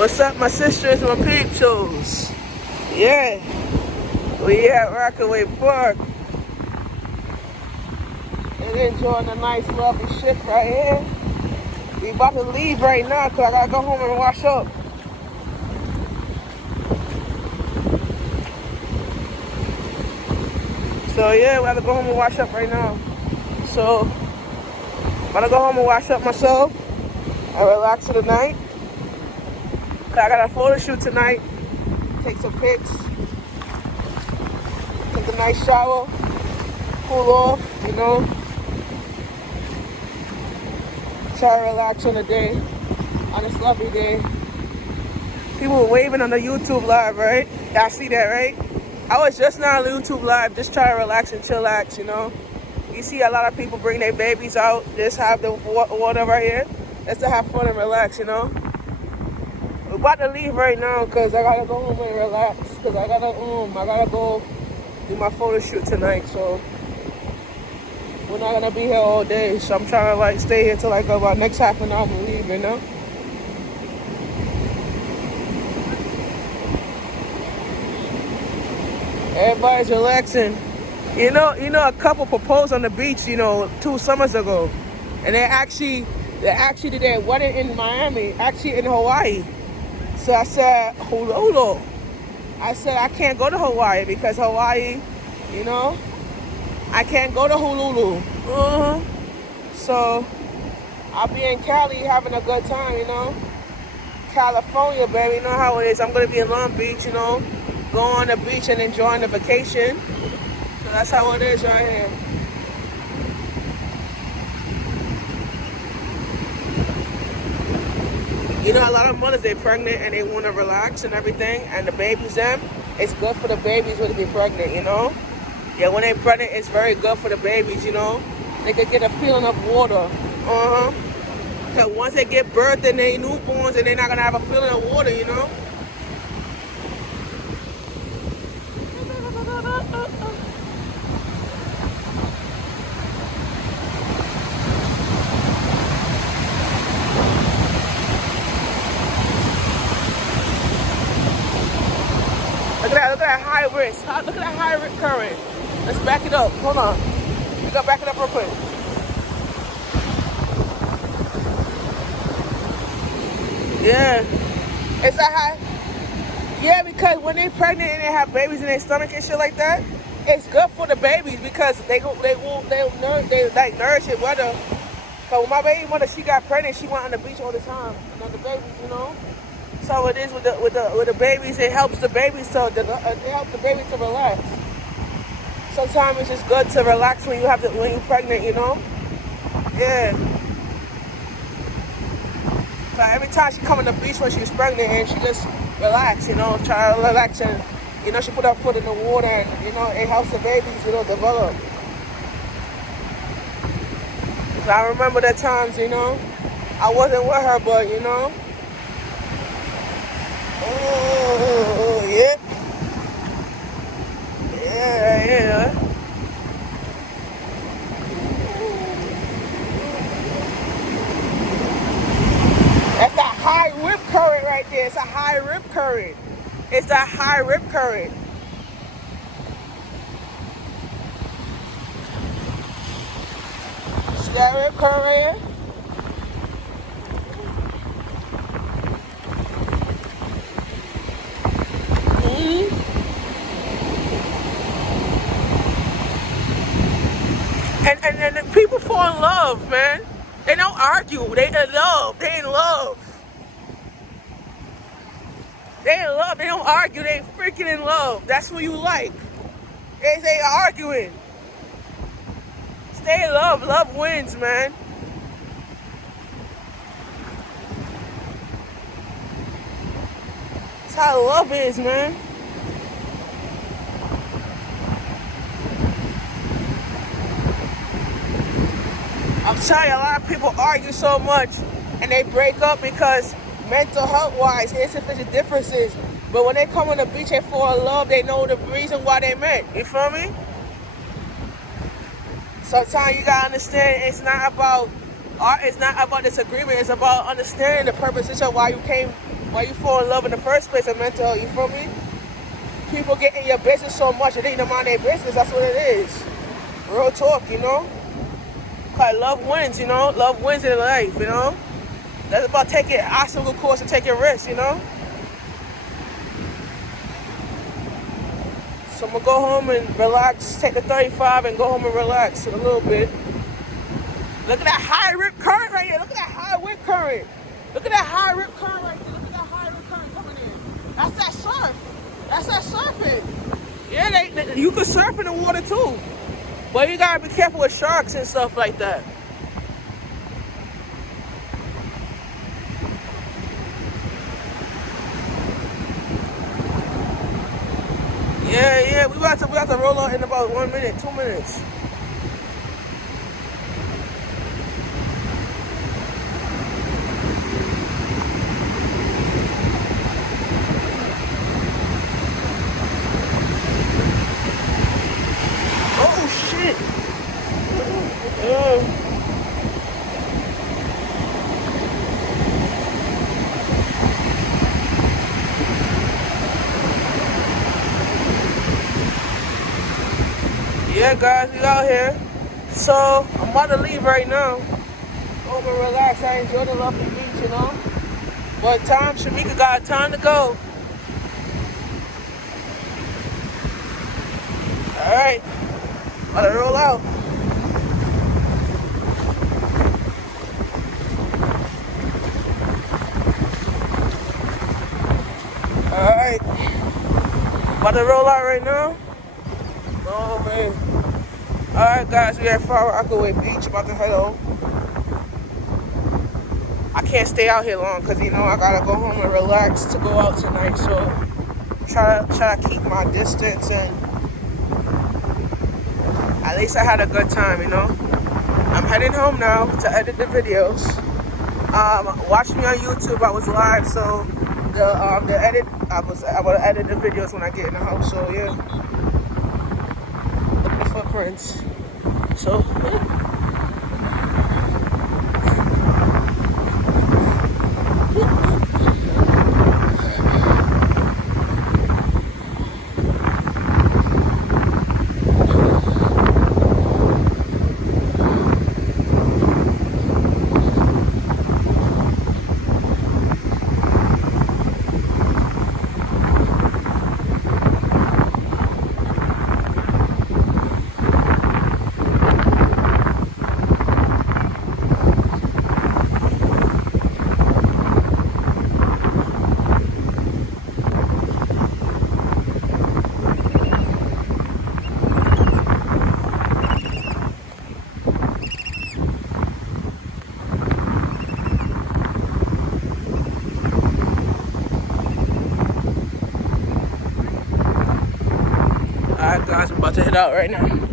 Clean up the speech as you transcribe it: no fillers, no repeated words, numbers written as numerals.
What's up, my sisters, my peep shows? Yeah, we at Rockaway Park and enjoying a nice, lovely shift right here. We about to leave right now because I gotta go home and wash up. So yeah, we gotta go home and wash up right now. So, I'm gonna go home and wash up myself and relax for the night. I got a photo shoot tonight. Take some pics. Take a nice shower. Cool off, you know. Try to relax on the day. On this lovely day. People were waving on the YouTube live, right? Y'all see that, right? I was just now on YouTube live, just trying to relax and chillax, you know. You see a lot of people bring their babies out, just have the water right here. Just to have fun and relax, you know. We're about to leave right now because I gotta go home and relax. Because I gotta go do my photo shoot tonight. So we're not gonna be here all day. So I'm trying to like stay here till like about next half an hour and leave, you know. Everybody's relaxing. You know, a couple proposed on the beach, 2 summers ago, and they actually did their wedding in Miami, actually in Hawaii. So I said, Honolulu. I said, I can't go to Hawaii because Hawaii, I can't go to Honolulu. So I'll be in Cali having a good time, California, baby, you know how it is. I'm going to be in Long Beach, going on the beach and enjoying the vacation. So that's how it is right here. A lot of mothers, they're pregnant and they want to relax and everything. And the babies, it's good for the babies when they get pregnant, Yeah, when they're pregnant, it's very good for the babies, They could get a feeling of water. Because once they get birthed and they newborns, and they're not going to have a feeling of water, Look at that high risk. Look at that high risk current. Let's back it up. Hold on. We gotta back it up real quick. Yeah. It's that high. Yeah, because when they're pregnant and they have babies in their stomach and shit like that, it's good for the babies because they like nourish it better. So when my baby mother, she got pregnant, she went on the beach all the time. And the babies, So it is with the babies. It helps the babies to relax. Sometimes it's just good to relax when you're pregnant, Yeah. So every time she come on the beach when she's pregnant and she just relax, try to relax and she put her foot in the water and it helps the babies, develop. So I remember the times, I wasn't with her, but oh, yeah. Yeah. That's a high rip current right there. It's a high rip current. It's that high rip current. See that rip current right here? And the people fall in love, man. They don't argue. They in love. They in love. They in love. They don't argue. They freaking in love. That's who you like. They arguing. Stay in love. Love wins, man. That's how love is, man. I'm telling you, a lot of people argue so much and they break up because mental health wise, insufficient differences. But when they come on the beach and fall in love, they know the reason why they met. You feel me? Sometimes you gotta understand it's not about disagreement, it's about understanding the purpose of why you came why you fall in love in the first place with mental health, you feel me? People get in your business so much and they don't mind their business, that's what it is. Real talk, you know? Cause love wins, you know? Love wins in life, you know? That's about taking an obstacle course and taking risks, you know? So I'm gonna go home and relax, take the 35 and go home and relax a little bit. Look at that high rip current right here. Look at that high rip current. Look at that high rip current right there. Look at that high rip current coming in. That's that surf. That's that surfing. Yeah, you can surf in the water too. But you gotta be careful with sharks and stuff like that. Yeah, we about to roll out in about 1 minute, 2 minutes. Oh shit. Yeah, guys, we out here. So I'm about to leave right now. Home and relax. I enjoy the lovely beach, you know. But Shamika got time to go. All right, about to roll out. All right, about to roll out right now. Oh man. All right, guys, we at Far Rockaway Beach. About to head home. I can't stay out here long because you know I gotta go home and relax to go out tonight. So try to keep my distance, and at least I had a good time, you know. I'm heading home now to edit the videos. Watch me on YouTube. I was live, so the edit I will edit the videos when I get in the house. So yeah, look at the footprints. So yeah. Alright guys, I'm about to head out right now.